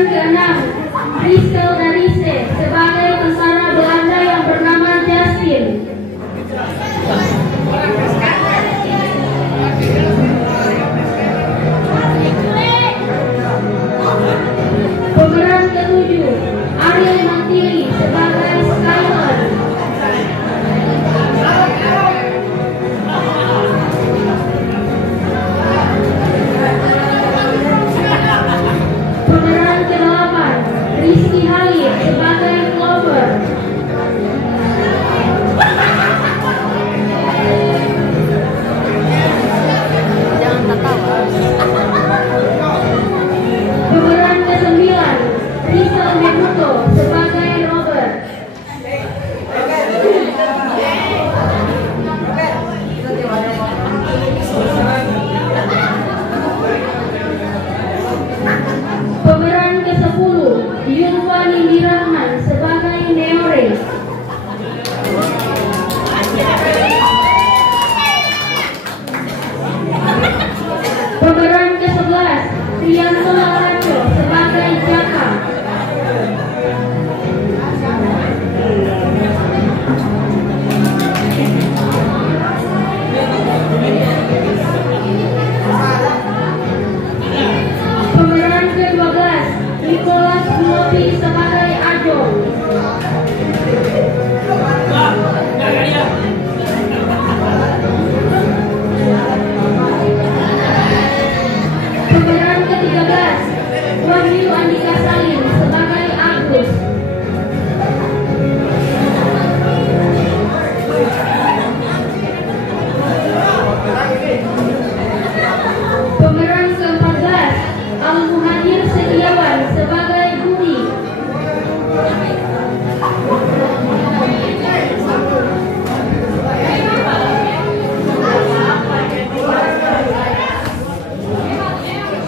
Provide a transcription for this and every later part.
Pemeran ke-6, Rizkel Darise sebagai tentara Belanda yang bernama Justin. Pemeran ke-7, Ariel Mantili sebagai Skyler. Pemeran ke-8, Rizky Halid sebagai Clover. Jangan tertawa. Pemeran ke-9, Rizal Memuto sebagai Robert. Pemeran ke-10, Yulwa Nindi Rahman sebagai Neore. Pemeran ke-11, Rianto Laraco sebagai Jaka. Pemeran ke-12, Nicholas Gulopi sebagai Ajong. Pemeran ke-13, Wahyu Andika Salim sebagai Agus. Pemeran ke-14, Al Muhajir Setiawan sebagai Budi.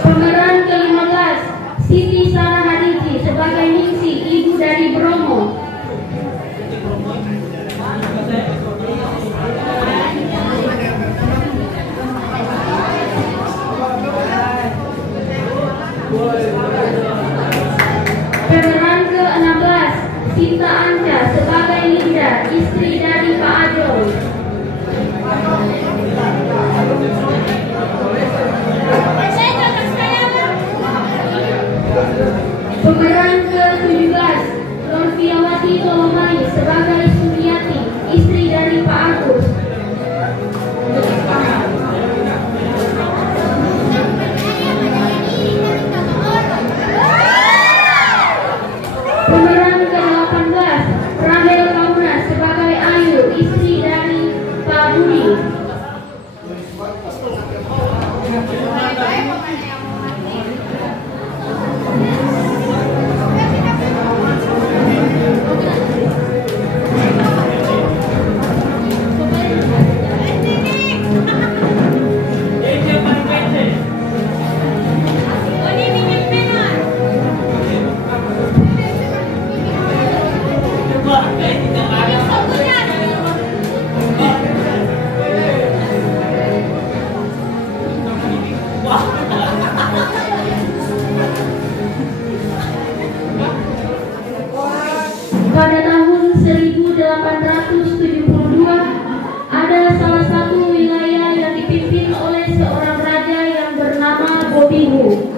Pemeran ke-15, Siti Sarah Hadiji sebagai Ningsi, ibu dari Bromo. Pemeran ke-16, Sinta Anca sebagai Linda, istri dari Pak Ajong. Pemeran ke-17, Norviawati Tolomai sebagai Suryati, istri dari Pak Agus. Pemeran ke-18, Rahel Kauna sebagai Ayu, istri dari Pak Budi. Pada tahun 1872 ada salah satu wilayah yang dipimpin oleh seorang raja yang bernama Bobihu.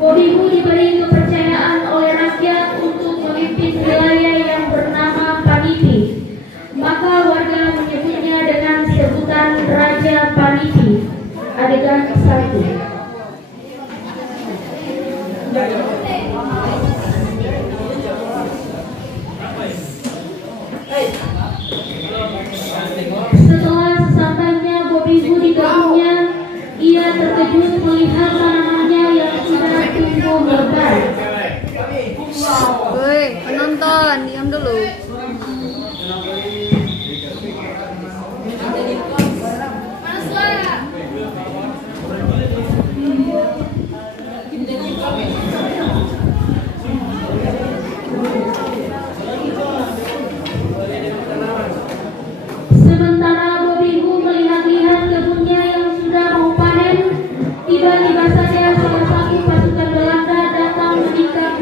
Bobihu diberi kepercayaan oleh rakyat untuk memimpin wilayah yang bernama Panipi. Maka warga menyebutnya dengan sebutan Raja Panipi. Adegan 1. Setelah sesampainya Bobihu di kampungnya, ia terkejut melihat tanamannya yang sudah tumbuh lebat. Woi, penonton, diam dulu. Tiba-tiba saja salah satu pasukan Belanda datang meningkat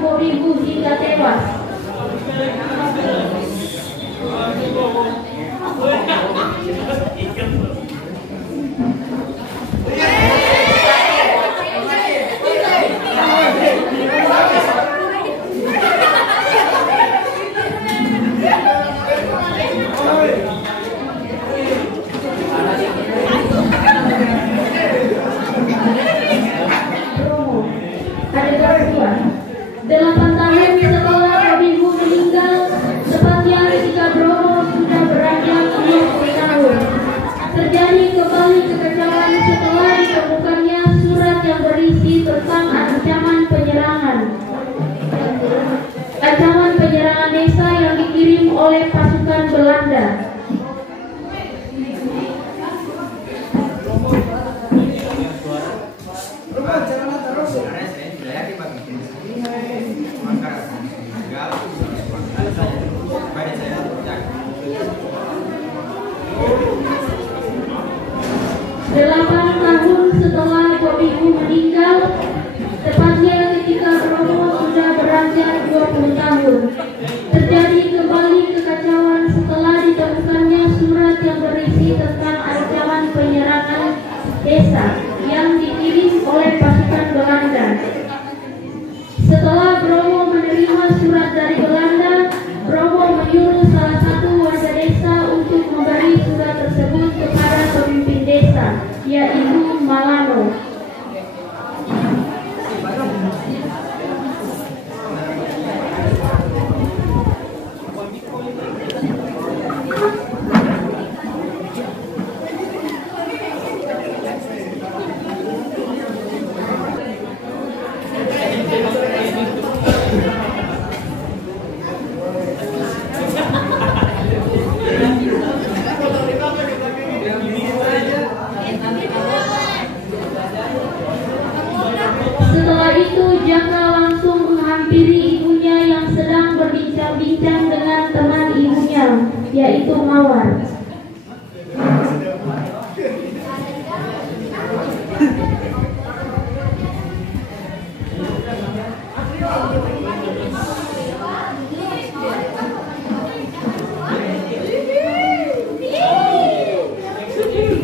itu Jaka langsung menghampiri ibunya yang sedang berbincang-bincang dengan teman ibunya, yaitu Mawar.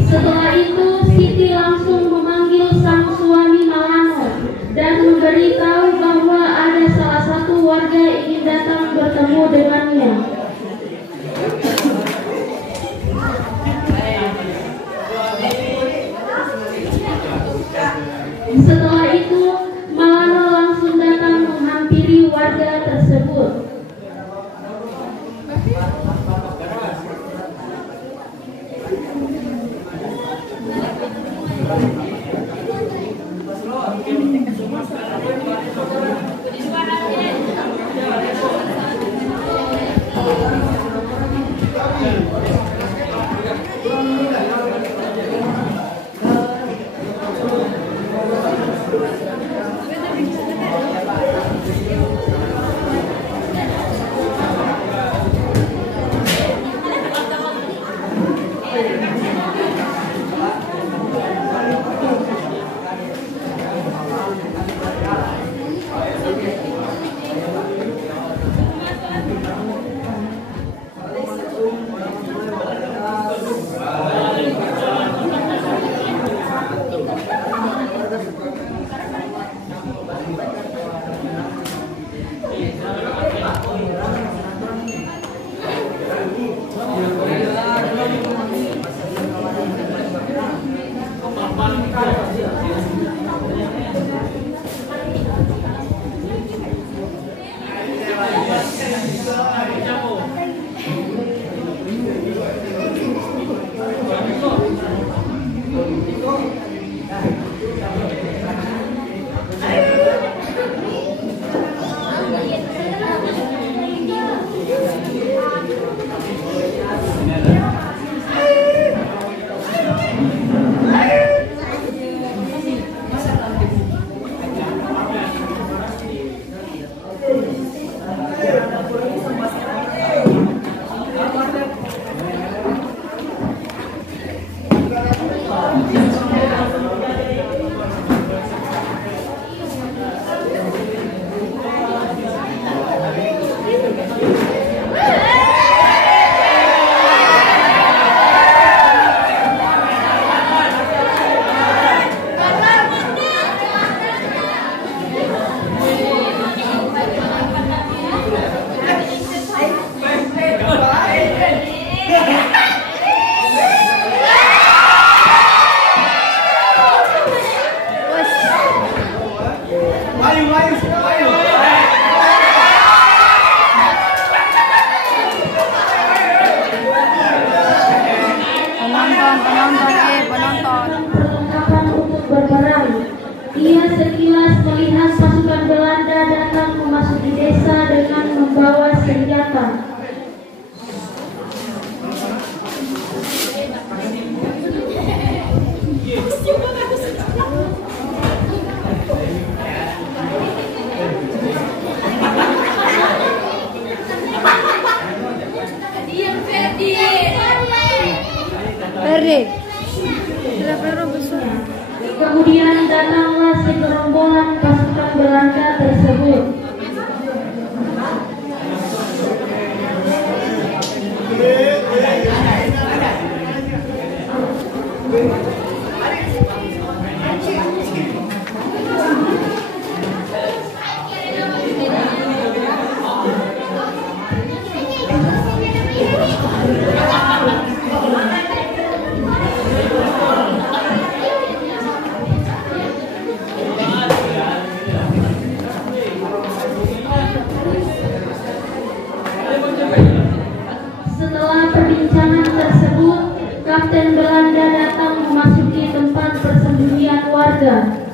Setelah itu Siti langsung memanggil sang suami Malano dan memberitahu bahwa ada salah satu warga ingin datang bertemu dengannya. Setelah itu Malano langsung datang menghampiri warga tersebut. Perlengkapan untuk berperang. Ia sekilas melihat pasukan Belanda datang memasuki desa dengan membawa senjata. Kemudian datanglah segerombolan pasukan Belanda tersebut. Setelah perbincangan tersebut, Kapten Belanda datang memasuki tempat persembunyian warga.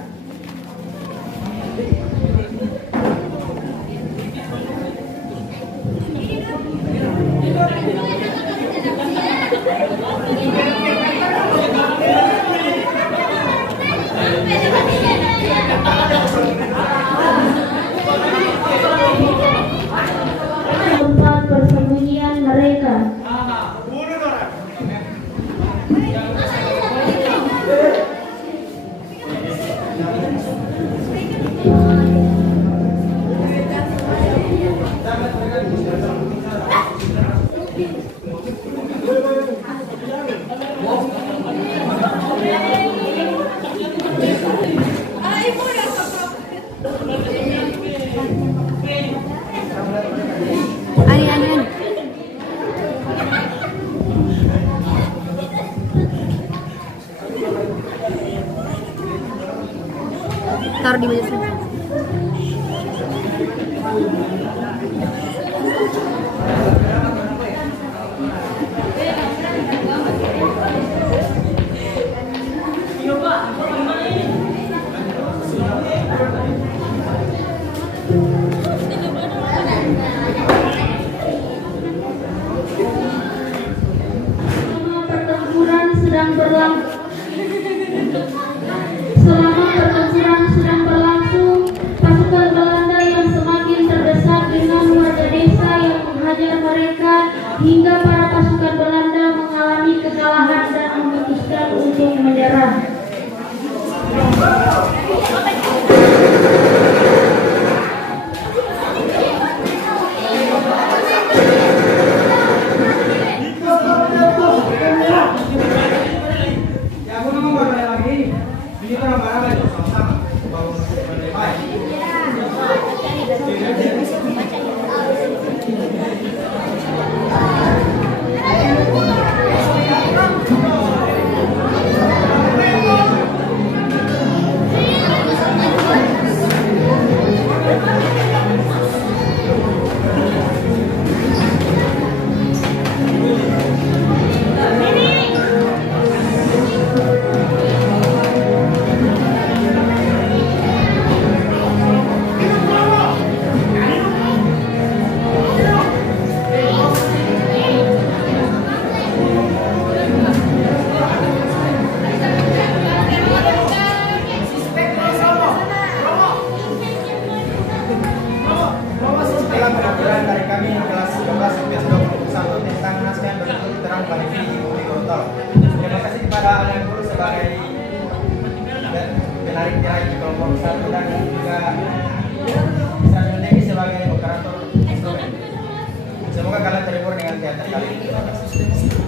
Ani. Taruh di meja sana. Selama pertempuran sedang berlangsung, pasukan Belanda yang semakin terdesak dengan warga desa yang menghajar mereka hingga para pasukan Belanda mengalami kekalahan dan memutuskan untuk menyerah. Dari kami kelas 12 UPS 21 tentang naskah yang berikut terang pada Fiji Gorontalo. Terima kasih kepada Alan Guru sebagai penarik nilai di kelompok 1 dan juga Samuel Negi sebagai operator instrumen. Semoga kalian terhibur dengan teater kali ini. Terima kasih.